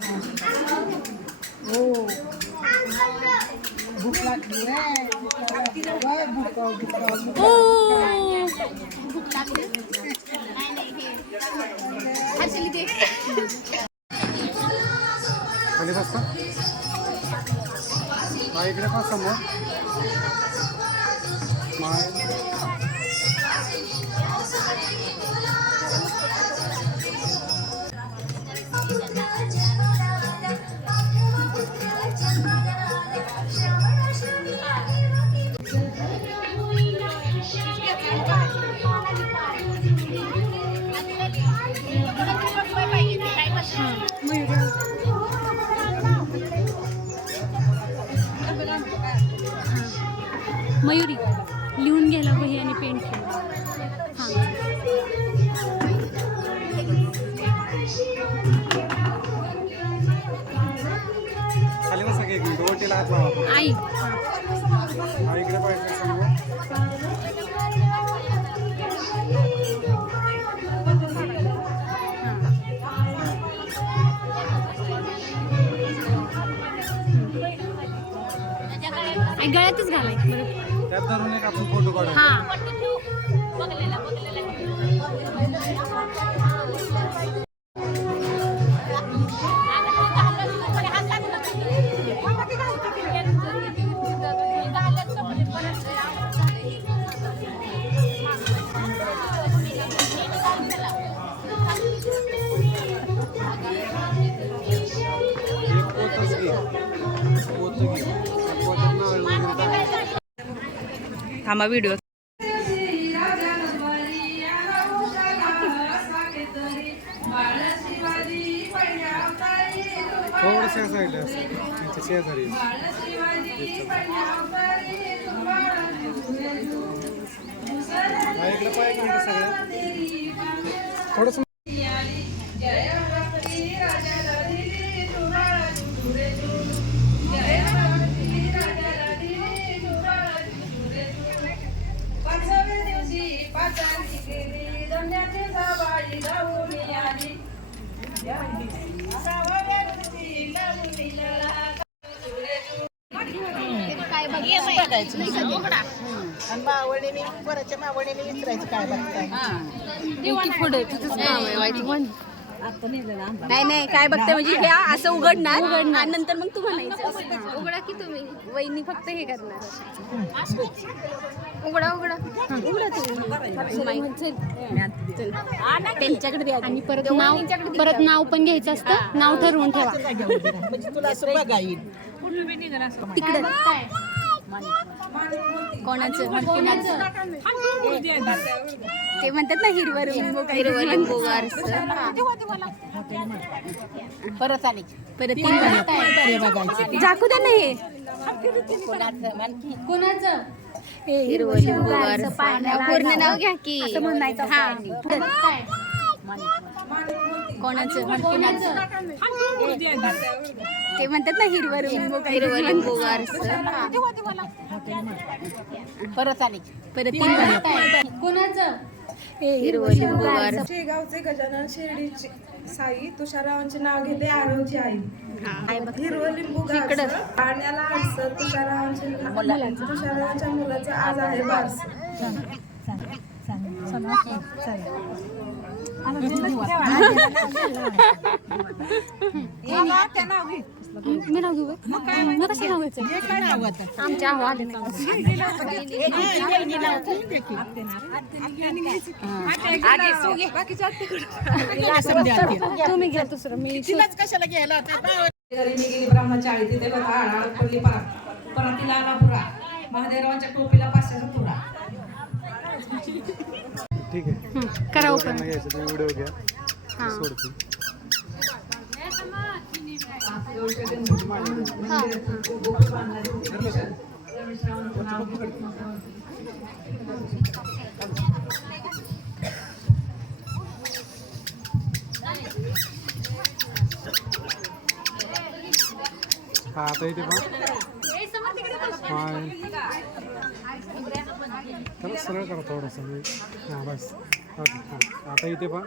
हो भूक लागली खाली बसता इकडे पण समोर मयुरी लिहून घ्यायला वही आणि पेन ठेव. खाली बसा की ओटीला हात लावा. आई इकडे पाहिजे समोर गळ्यातच घालायचं बरं. त्यात धरून एक आपण फोटो काढू. थांबा व्हिडिओ. थोडंसं साईडला त्यांच्या शेजारी इकडे पाहिजे सगळ्या थोडंसं आणि मावळीने बराच्या मावळीने विचारायचं काय बघताय. नाही नाही काय बघते म्हणजे हे असं उघडणार आणि नंतर मग तू म्हणायचं उघडा की तुम्ही वहिनी फक्त हे करणार. उघडा उघडा उघडा त्यांच्याकडे द्या आणि परत नाव पण घ्यायचं असतं. नाव ठरवून ठेवा म्हणजे तुला असं बघा येईल. तिकडे कोणाचं ते म्हणतात ना हिरवं लिंबू परत आले परत बघायचं झाकू द्या ना हे कोणाचं हिरवं लिंबू पूर्ण नाव घ्या की असं म्हणायचं. हा कोणाचं ते म्हणतात ना हिरवं लिंबू परत आले परत कोणाचं हिरवं लिंबू शेगावचे गजानन शिर्डीचे साई तुषारावांचे नाव घेते आरवची आई. हिरवं लिंबू घालचं पाण्याला आडसं तुषारावांच्या मुलाचं आज आहे बारस. मी नाव घेऊ कसं नाव घ्यायचं आमच्या आले तुम्ही घ्या दुसरं मी कशाला घ्यायला गेली ब्राह्मणाच्या आई तिथे आळा पडली परातीला आला पुरा महादेवांच्या टोपीला पाचशेचा पुरा. ठीक आहे करा ओपन व्हिडिओ घ्या सोडते. हा आता इथे पण सरळ करा थोडंसं. हां बस. आता इथे पण